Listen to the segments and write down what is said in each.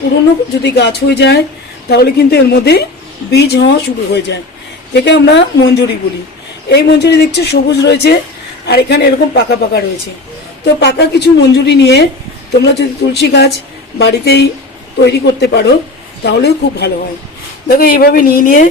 পুরনো যদি গাছ হয়ে যায়, তাহলে কিন্তু এর মধ্যে বীজ হওয়া শুরু হয়ে যায়। একে আমরা মঞ্জুরি বলি। এই মঞ্জুরি দেখছ, সবুজ রয়েছে, আর এখানে এরকম পাকা পাকা রয়েছে। তো পাকা কিছু মঞ্জুরি নিয়ে তোমরা যদি তুলসী গাছ বাড়িতেই তৈরি করতে পারো, তাহলেও খুব ভালো হয়। দেখো, এইভাবে নিয়ে নিয়ে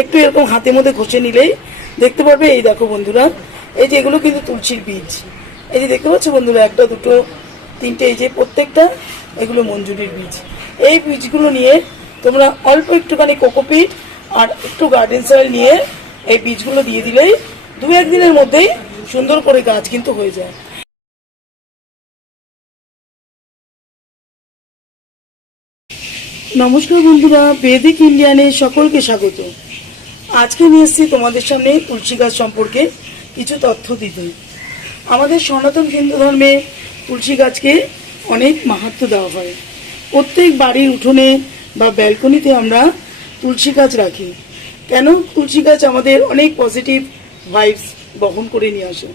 একটু এরকম হাতের মধ্যে ঘষে নিলেই দেখতে পারবে, এই দেখো বন্ধুরা, এই যে এগুলো কিন্তু তুলসীর বীজ। এই যে দেখতে পাচ্ছ বন্ধুরা, একটা, দুটো, তিনটে, এই যে প্রত্যেকটা এগুলো মঞ্জুরির বীজ। এই বীজগুলো নিয়ে তোমরা অল্প একটুখানি কোকোপিট আর একটু গার্ডেন সয়েল নিয়ে এই বীজগুলো দিয়ে দিলেই দু একদিনের মধ্যেই সুন্দর করে গাছ কিন্তু হয়ে যায়। নমস্কার বন্ধুরা, বেদিক ইন্ডিয়ানে সকলকে স্বাগত। আজকে নিয়ে এসেছি তোমাদের সামনে তুলসী গাছ সম্পর্কে কিছু তথ্য দিতে। আমাদের সনাতন হিন্দু ধর্মে তুলসী গাছকে অনেক মাহাত্ম দেওয়া হয়। প্রত্যেক বাড়ির উঠোনে বা ব্যালকনিতে আমরা তুলসী গাছ রাখি। কেন? তুলসী গাছ আমাদের অনেক পজিটিভ ভাইবস বহন করে নিয়ে আসে।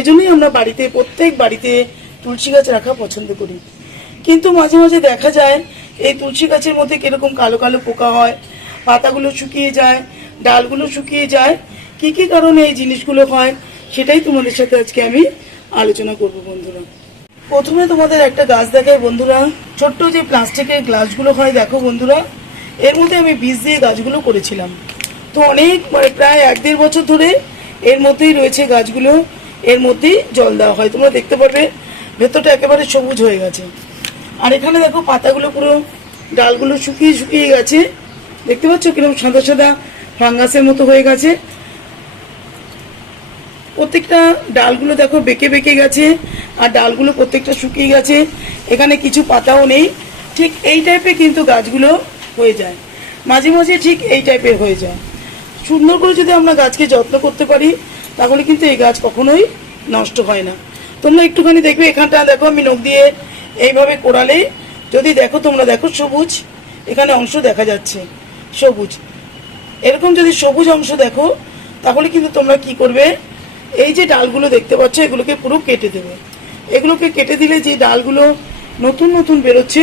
এজন্যই আমরা বাড়িতে, প্রত্যেক বাড়িতে তুলসী গাছ রাখা পছন্দ করি। কিন্তু মাঝে মাঝে দেখা যায়, এই তুলসী গাছের মধ্যে কীরকম কালো কালো পোকা হয়, পাতাগুলো শুকিয়ে যায়, ডালগুলো শুকিয়ে যায়, কি কি কারণে এই জিনিসগুলো হয়, সেটাই তোমাদের সাথে আজকে আমি আলোচনা করব বন্ধুরা। প্রথমে তোমাদের একটা গাছ দেখায় বন্ধুরা। ছোট্ট যে প্লাস্টিকের গ্লাসগুলো হয়, দেখো বন্ধুরা। এর মধ্যে আমি বীজ দিয়ে গাছগুলো করেছিলাম। তো অনেক মানে প্রায় এক দেড় বছর ধরে এর মধ্যেই রয়েছে গাছগুলো। এর মধ্যেই জল দেওয়া হয়। তোমরা দেখতে পারবে, ভেতরটা একেবারে সবুজ হয়ে গেছে। আর এখানে দেখো পাতাগুলো পুরো, ডালগুলো শুকিয়ে শুকিয়ে গেছে। দেখতে পাচ্ছ কীরকম সাদা সাদা ফাঙ্গাসের মতো হয়ে গেছে। প্রত্যেকটা ডালগুলো দেখো বেঁকে বেঁকে গেছে, আর ডালগুলো প্রত্যেকটা শুকিয়ে গেছে। এখানে কিছু পাতাও নেই। ঠিক এই টাইপের কিন্তু গাছগুলো হয়ে যায়। মাঝে মাঝে ঠিক এই টাইপের হয়ে যায়। সুন্দর করে যদি আমরা গাছকে যত্ন করতে পারি, তাহলে কিন্তু এই গাছ কখনোই নষ্ট হয় না। তোমরা একটুখানি দেখবে, এখানটা দেখো আমি নখ দিয়ে এইভাবে কোড়ালে, যদি দেখো তোমরা দেখো সবুজ, এখানে অংশ দেখা যাচ্ছে, সবুজ। এরকম যদি সবুজ অংশ দেখো, তাহলে কিন্তু তোমরা কি করবে? এই যে ডালগুলো দেখতে পাচ্ছ, এগুলোকে পুরো কেটে দেবে। এগুলোকে কেটে দিলে যে ডালগুলো নতুন নতুন বেরোচ্ছে,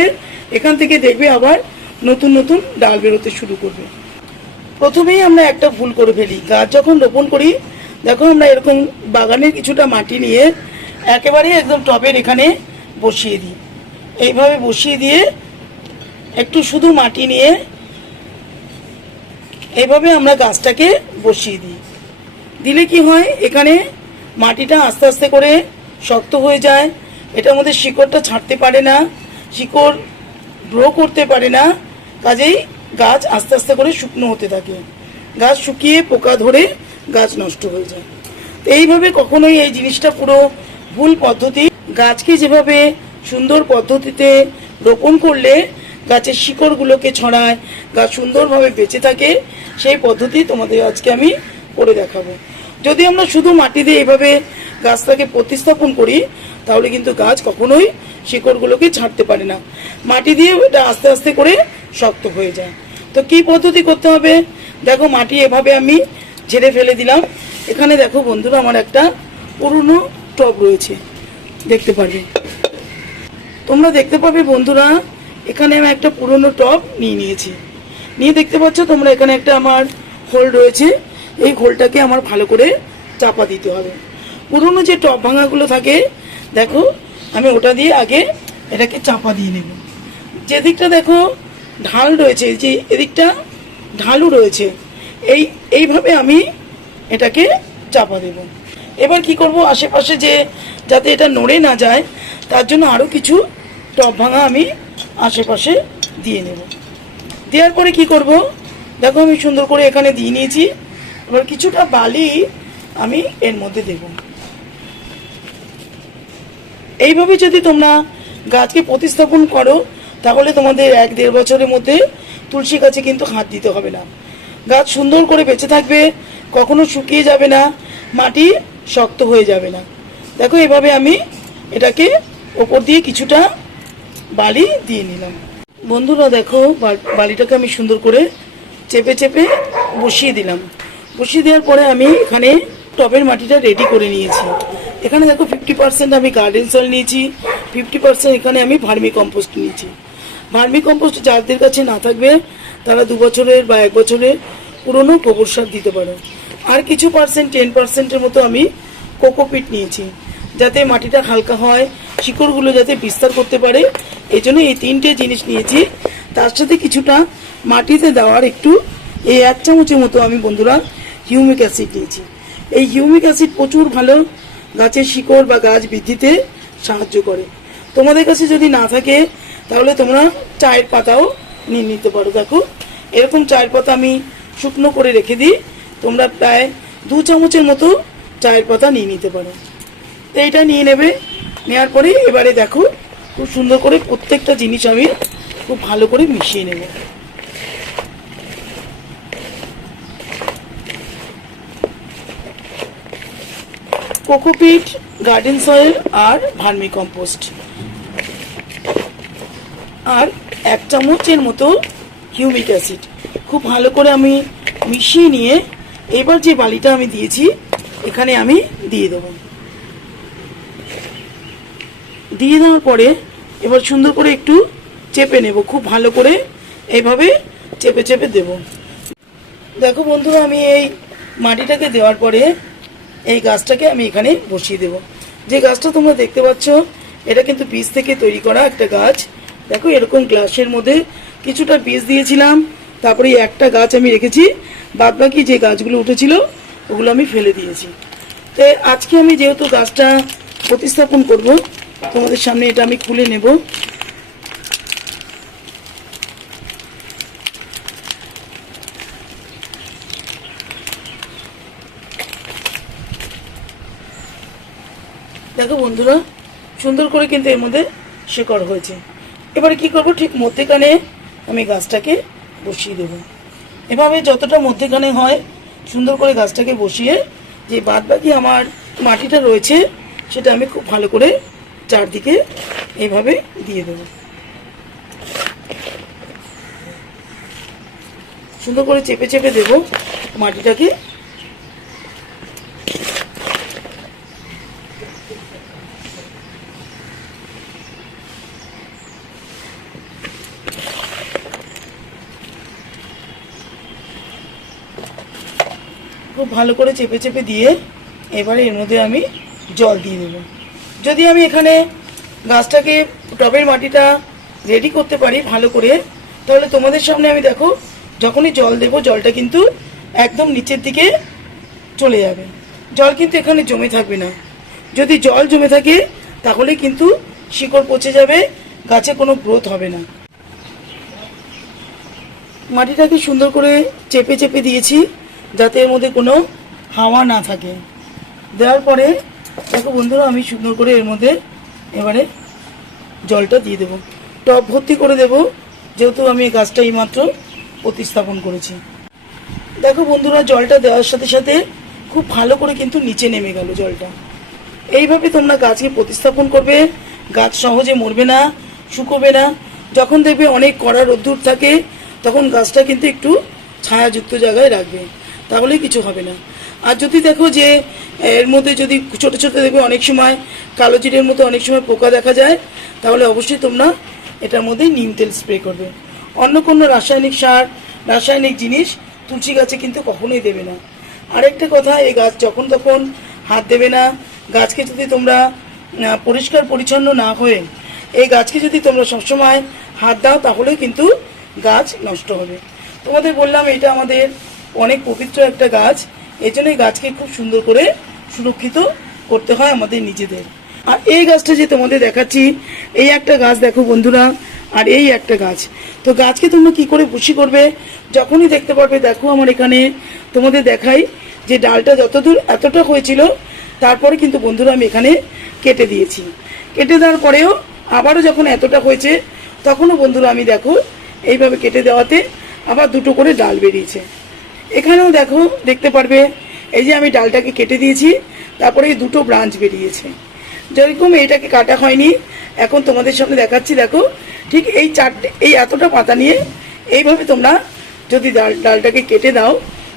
এখান থেকে দেখবে আবার নতুন নতুন ডাল বেরোতে শুরু করবে। প্রথমেই আমরা একটা ভুল করে ফেলি। গাছ যখন রোপণ করি, দেখো আমরা এরকম বাগানের কিছুটা মাটি নিয়ে একেবারে একদম টবের এখানে বসিয়ে দিই। এইভাবে বসিয়ে দিয়ে একটু শুধু মাটি নিয়ে এইভাবে আমরা গাছটাকে বসিয়ে দিই। দিলে কি হয়? এখানে মাটিটা আস্তে আস্তে করে শক্ত হয়ে যায়। এটার মধ্যে শিকড়টা ছাড়তে পারে না, শিকড় গ্রো করতে পারে না, কাজেই গাছ আস্তে আস্তে করে শুকনো হতে থাকে। গাছ শুকিয়ে পোকা ধরে গাছ নষ্ট হয়ে যায়। তো এইভাবে কখনোই এই জিনিসটা পুরো ভুল পদ্ধতি। গাছকে যেভাবে সুন্দর পদ্ধতিতে রোপণ করলে গাছের শিকড়গুলোকে ছড়ায়, গাছ সুন্দরভাবে বেঁচে থাকে, সেই পদ্ধতি তোমাদের আজকে আমি করে দেখাবো। যদি আমরা শুধু মাটি দিয়ে এভাবে গাছটাকে প্রতিস্থাপন করি, তাহলে কিন্তু গাছ কখনোই শিকড়গুলোকে ছাড়তে পারে না। মাটি দিয়ে এটা আস্তে আস্তে করে শক্ত হয়ে যায়। তো কি পদ্ধতি করতে হবে? দেখো, মাটি এভাবে আমি ঝেড়ে ফেলে দিলাম। এখানে দেখো বন্ধুরা, আমার একটা পুরনো টব রয়েছে। দেখতে পারবে? তোমরা দেখতে পাবে বন্ধুরা, এখানে আমি একটা পুরনো টব নিয়ে নিয়েছি। নিয়ে দেখতে পাচ্ছ তোমরা এখানে একটা আমার হোল রয়েছে। এই হোলটাকে আমার ভালো করে চাপা দিতে হবে। পুরনো যে টব ভাঙাগুলো থাকে, দেখো, আমি ওটা দিয়ে আগে এটাকে চাপা দিয়ে নেব। যেদিকটা দেখো ঢাল রয়েছে যে এদিকটা ঢালু রয়েছে, এই, এইভাবে আমি এটাকে চাপা দেব। এবার কি করব, আশেপাশে যে, যাতে এটা নড়ে না যায়, তার জন্য আরও কিছু টব ভাঙা আমি আশেপাশে দিয়ে নেব। দেওয়ার পরে কি করব, দেখো আমি সুন্দর করে এখানে দিয়ে নিয়েছি। এবার কিছুটা বালি আমি এর মধ্যে দেব। এইভাবে যদি তোমরা গাছকে প্রতিস্থাপন করো, তাহলে তোমাদের এক দেড় বছরের মধ্যে তুলসী গাছে কিন্তু হাত দিতে হবে না। গাছ সুন্দর করে বেঁচে থাকবে, কখনো শুকিয়ে যাবে না, মাটি শক্ত হয়ে যাবে না। দেখো, এভাবে আমি এটাকে ওপর দিয়ে কিছুটা বালি দিয়ে নিলাম। বন্ধুরা, দেখো বালিটাকে আমি সুন্দর করে চেপে চেপে বসিয়ে দিলাম। বসিয়ে দেওয়ার পরে আমি এখানে টবের মাটিটা রেডি করে নিয়েছি। এখানে দেখো ফিফটি পার্সেন্ট আমি গার্ডেন সয়েল নিয়েছি ফিফটি পার্সেন্ট এখানে আমি ভার্মি কম্পোস্ট নিয়েছি। ভার্মি কম্পোস্ট যাদের কাছে না থাকবে, তারা দু বছরের বা এক বছরের পুরনো গোবর সার দিতে পারে। আর কিছু পার্সেন্ট টেন পার্সেন্টের মতো আমি কোকোপিট নিয়েছি, যাতে মাটিটা হালকা হয়, শিকড়গুলো যাতে বিস্তার করতে পারে। এই জন্য এই তিনটে জিনিস নিয়েছি। তার সাথে কিছুটা মাটিতে দেওয়ার একটু, এই এক চামচের মতো আমি বন্ধুরা হিউমিক অ্যাসিড নিয়েছি এই হিউমিক অ্যাসিড প্রচুর ভালো গাছের শিকড় বা গাছ বৃদ্ধিতে সাহায্য করে। তোমাদের কাছে যদি না থাকে, তাহলে তোমরা চায়ের পাতাও নিয়ে নিতে পারো। দেখো, এরকম চায়ের পাতা আমি শুকনো করে রেখে দিই। তোমরা প্রায় দু চামচের মতো চায়ের পাতা নিয়ে নিতে পারো। তো এইটা নিয়ে নেবে নেওয়ার পরে এবারে দেখো, খুব সুন্দর করে প্রত্যেকটা জিনিস আমি খুব ভালো করে মিশিয়ে নেব। কোকোপিট, গার্ডেন সয়েল আর ভার্মি কম্পোস্ট। আর এক চামচের মতো হিউমিক অ্যাসিড। খুব ভালো করে আমি মিশিয়ে নিয়ে এবার যে বালিটা আমি দিয়েছি, এখানে আমি দিয়ে দেবো। দিয়ে দেওয়ার পরে এবার সুন্দর করে একটু চেপে নেব। খুব ভালো করে এইভাবে চেপে চেপে দেব। দেখো বন্ধুরা, আমি এই মাটিটাকে দেওয়ার পরে এই গাছটাকে আমি এখানে বসিয়ে দেব। যে গাছটা তোমরা দেখতে পাচ্ছ, এটা কিন্তু বীজ থেকে তৈরি করা একটা গাছ। দেখো, এরকম গ্লাসের মধ্যে কিছুটা বীজ দিয়েছিলাম, তারপরে একটা গাছ আমি রেখেছি বাদ বাকি যে গাছগুলো উঠেছিল, ওগুলো আমি ফেলে দিয়েছি। তো আজকে আমি যেহেতু গাছটা প্রতিস্থাপন করব, তোমাদের সামনে এটা আমি খুলে নেব দেখো বন্ধুরা, সুন্দর করে কিন্তু এর মধ্যে শেকড় হয়েছে। এবারে কি করব? ঠিক মধ্যেখানে আমি গাছটাকে বসিয়ে দেব। এভাবে যতটা মধ্যেখানে হয়, সুন্দর করে গাছটাকে বসিয়ে যে বাদ বাকি আমার মাটিটা রয়েছে, সেটা আমি খুব ভালো করে চারদিকে এইভাবে দিয়ে দেবো। সুন্দর করে চেপে চেপে দেবো মাটিটাকে। খুব ভালো করে চেপে চেপে দিয়ে এবারে এর মধ্যে আমি জল দিয়ে দেবো। যদি আমি এখানে গাছটাকে টবের মাটিটা রেডি করতে পারি ভালো করে, তাহলে তোমাদের সামনে আমি দেখো, যখনই জল দেব, জলটা কিন্তু একদম নিচের দিকে চলে যাবে। জল কিন্তু এখানে জমে থাকবে না। যদি জল জমে থাকে, তাহলে কিন্তু শিকড় পচে যাবে, গাছে কোনো গ্রোথ হবে না। মাটিটাকে সুন্দর করে চেপে চেপে দিয়েছি। যাতে এর মধ্যে কোনো হাওয়া না থাকে। দেওয়ার পরে, দেখো বন্ধুরা, আমি সুন্দর করে এর মধ্যে এবারে জলটা দিয়ে দেবো। টব ভর্তি করে দেব, যেহেতু আমি এই গাছটা এইমাত্র প্রতিস্থাপন করেছি। দেখো বন্ধুরা, জলটা দেওয়ার সাথে সাথে খুব ভালো করে কিন্তু নিচে নেমে গেল জলটা। এইভাবে তোমরা গাছকে প্রতিস্থাপন করবে, গাছ সহজে মরবে না, শুকোবে না। যখন দেখবে অনেক কড়া রোদ্দুর থাকে, তখন গাছটা কিন্তু একটু ছায়াযুক্ত জায়গায় রাখবে। তাহলে কিছু হবে না। আর যদি দেখো যে, এর মধ্যে যদি ছোট ছোট দেখবে অনেক সময় কালো জিরের মতো অনেক সময় পোকা দেখা যায়, তাহলে অবশ্যই তোমরা এটার মধ্যে নিম তেল স্প্রে করবে। অন্য কোনো রাসায়নিক সার, রাসায়নিক জিনিস তুলসী গাছে কিন্তু কখনোই দেবে না। আরেকটা কথা, এই গাছ যখন তখন হাত দেবে না, গাছকে যদি তোমরা পরিষ্কার পরিচ্ছন্ন না হয়ে এই গাছকে যদি তোমরা সবসময় হাত দাও, তাহলেও কিন্তু গাছ নষ্ট হবে। তোমাদের বললাম এটা আমাদের অনেক পবিত্র একটা গাছ। এই জন্য এই গাছকে খুব সুন্দর করে সুরক্ষিত করতে হয় আমাদের নিজেদের। আর এই গাছটা যে তোমাদের দেখাচ্ছি, এই একটা গাছ দেখো বন্ধুরা, আর এই একটা গাছ। তো গাছকে তোমরা কি করে বুশি করবে? যখনই দেখতে পারবে, দেখো আমার এখানে তোমাদের দেখাই যে ডালটা যতদূর এতটা হয়েছিল, তারপরে কিন্তু বন্ধুরা আমি এখানে কেটে দিয়েছি। কেটে দেওয়ার পরেও আবারও যখন এতটা হয়েছে, তখনও বন্ধুরা আমি দেখো এইভাবে কেটে দেওয়াতে আবার দুটো করে ডাল বেরিয়েছে। এখানেও দেখো, দেখতে পারবে, এই যে আমি ডালটাকে কেটে দিয়েছি, তারপরে এই দুটো ব্রাঞ্চ বেরিয়েছে। যেরকম এইটাকে কাটা হয়নি, এখন তোমাদের সামনে দেখাচ্ছি, দেখো, ঠিক এই চারটে, এই এতটা পাতা নিয়ে এইভাবে তোমরা যদি ডাল, ডালটাকে কেটে দাও,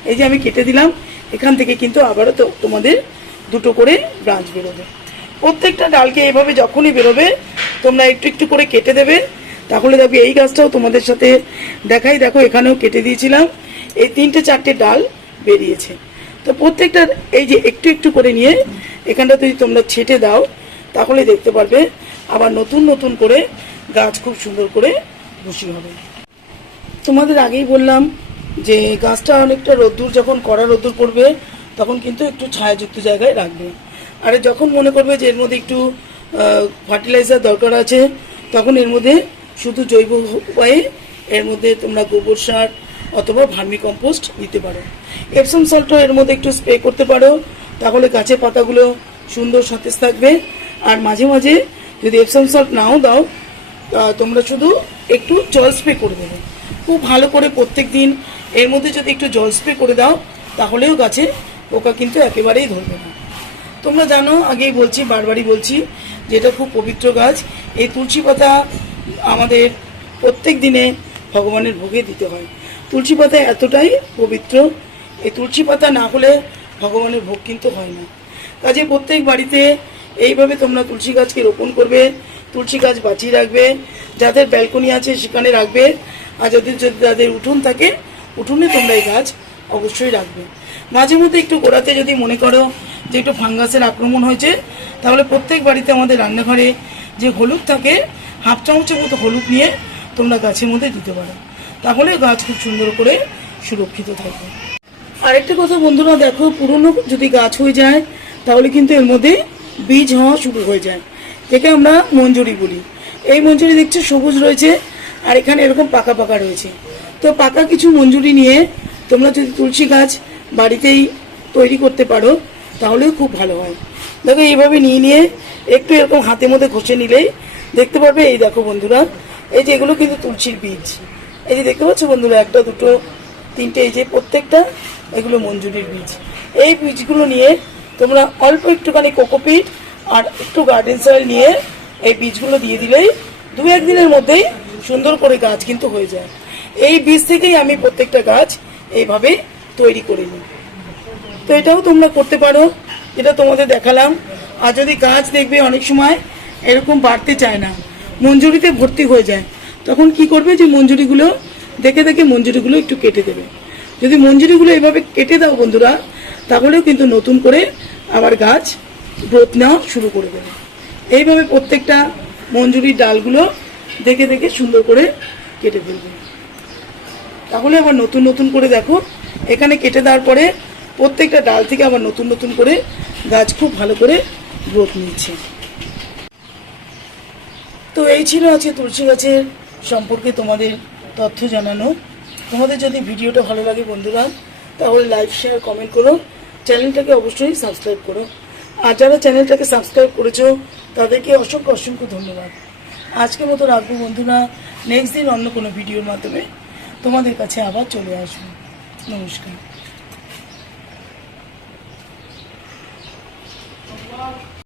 এই যে আমি কেটে দিলাম, এখান থেকে কিন্তু আবারও তো তোমাদের দুটো করে ব্রাঞ্চ বেরোবে। প্রত্যেকটা ডালকে এইভাবে যখনই বেরোবে, তোমরা একটু একটু করে কেটে দেবে, তাহলে দেখবে এই গাছটাও তোমাদের সাথে দেখাই, দেখো এখানেও কেটে দিয়েছিলাম। এই তিনটে চারটে ডাল বেরিয়েছে। তো প্রত্যেকটার এই যে একটু একটু করে নিয়ে এখানটা যদি তোমরা ছেটে দাও, তাহলে দেখতে পারবে আবার নতুন নতুন করে গাছ খুব সুন্দর করে বসি হবে। তোমাদের আগেই বললাম যে গাছটা অনেকটা রোদ্দুর, যখন কড়া রোদ্দুর পড়বে, তখন কিন্তু একটু ছায়াযুক্ত জায়গায় রাখবে। আর যখন মনে করবে যে এর মধ্যে একটু ফার্টিলাইজার দরকার আছে, তখন এর মধ্যে শুধু জৈব উপায়ে এর মধ্যে তোমরা গোবর সার অথবা ভার্মি কম্পোস্ট দিতে পারো। এপসম সল্টও এর মধ্যে একটু স্প্রে করতে পারো। তাহলে গাছের পাতাগুলো সুন্দর সতেজ থাকবে। আর মাঝে মাঝে যদি এপসম সল্ট নাও দাও তোমরা শুধু একটু জল স্প্রে করে দেবে। খুব ভালো করে প্রত্যেক দিন এর মধ্যে যদি একটু জল স্প্রে করে দাও, তাহলেও গাছে পোকা কিন্তু একেবারেই ধরবে না। তোমরা জানো, আগেই বলছি, বারবারই বলছি যে এটা খুব পবিত্র গাছ, এই তুলসী পাতা আমাদের প্রত্যেক দিনে ভগবানের ভোগে দিতে হয়। তুলসী পাতা এতটাই পবিত্র, এই তুলসী পাতা না হলে ভগবানের ভোগ কিন্তু হয় না। কাজে প্রত্যেক বাড়িতে এইভাবে তোমরা তুলসী গাছকে রোপণ করবে, তুলসী গাছ বাঁচিয়ে রাখবে, যাদের ব্যালকনি আছে সেখানে রাখবে, আর যদি যদি যাদের উঠোন থাকে, উঠোনে তোমরা এই গাছ অবশ্যই রাখবে। মাঝে মধ্যে একটু গোড়াতে যদি মনে করো যে একটু ফাঙ্গাসের আক্রমণ হয়েছে, তাহলে প্রত্যেক বাড়িতে আমাদের রান্নাঘরে যে হলুদ থাকে, হাফ চামচের মতো হলুদ নিয়ে তোমরা গাছের মধ্যে দিতে পারো। তাহলে গাছ খুব সুন্দর করে সুরক্ষিত থাকবে। আরেকটা কথা বন্ধুরা, দেখো পুরনো যদি গাছ হয়ে যায়, তাহলে কিন্তু এর মধ্যে বীজ হওয়া শুরু হয়ে যায়। একে আমরা মঞ্জুরি বলি। এই মঞ্জুরি দেখছ, সবুজ রয়েছে, আর এখানে এরকম পাকা পাকা রয়েছে। তো পাকা কিছু মঞ্জুরি নিয়ে তোমরা যদি তুলসী গাছ বাড়িতেই তৈরি করতে পারো, তাহলেও খুব ভালো হয়। দেখো, এইভাবে নিয়ে নিয়ে একটু এরকম হাতের মধ্যে ঘষে নিলেই দেখতে পারবে, এই দেখো বন্ধুরা, এই যে এগুলো কিন্তু তুলসীর বীজ। এই যে দেখতে পাচ্ছ বন্ধুরা, একটা, দুটো, তিনটে, এই যে প্রত্যেকটা এগুলো মঞ্জুরির বীজ। এই বীজগুলো নিয়ে তোমরা অল্প একটুখানি কোকোপিট আর একটু গার্ডেন সয়েল নিয়ে এই বীজগুলো দিয়ে দিলেই দু একদিনের মধ্যেই সুন্দর করে গাছ কিন্তু হয়ে যায়। এই বীজ থেকেই আমি প্রত্যেকটা গাছ এইভাবে তৈরি করে নিই। তো এটাও তোমরা করতে পারো, এটা তোমাদের দেখালাম। আর যদি গাছ দেখবে অনেক সময় এরকম বাড়তে চায় না, মঞ্জুরিতে ভর্তি হয়ে যায় তখন কি করবে যে মঞ্জুরিগুলো, দেখে দেখে মঞ্জুরিগুলো একটু কেটে দেবে। যদি মঞ্জুরিগুলো এভাবে কেটে দাও বন্ধুরা, তাহলেও কিন্তু নতুন করে আবার গাছ গ্রোথ নেওয়া শুরু করে দেবে। এইভাবে প্রত্যেকটা মঞ্জুরির ডালগুলো দেখে দেখে সুন্দর করে কেটে ফেলবে। তাহলে আবার নতুন নতুন করে দেখো, এখানে কেটে দেওয়ার পরে প্রত্যেকটা ডাল থেকে আবার নতুন নতুন করে গাছ খুব ভালো করে গ্রোথ নিচ্ছে। তো এই ছিল আজকে তুলসী গাছের সম্পর্কে তোমাদের তথ্য জানানো। তোমাদের যদি ভিডিওটা ভালো লাগে বন্ধুরা, তাহলে লাইক শেয়ার কমেন্ট করো। চ্যানেলটাকে অবশ্যই সাবস্ক্রাইব করো। আর যারা চ্যানেলটাকে সাবস্ক্রাইব করেছ, তাদেরকে অসংখ্য অসংখ্য ধন্যবাদ। আজকের মতো রাখব বন্ধুরা। নেক্সট দিন অন্য কোনো ভিডিওর মাধ্যমে তোমাদের কাছে আবার চলে আসব। নমস্কার।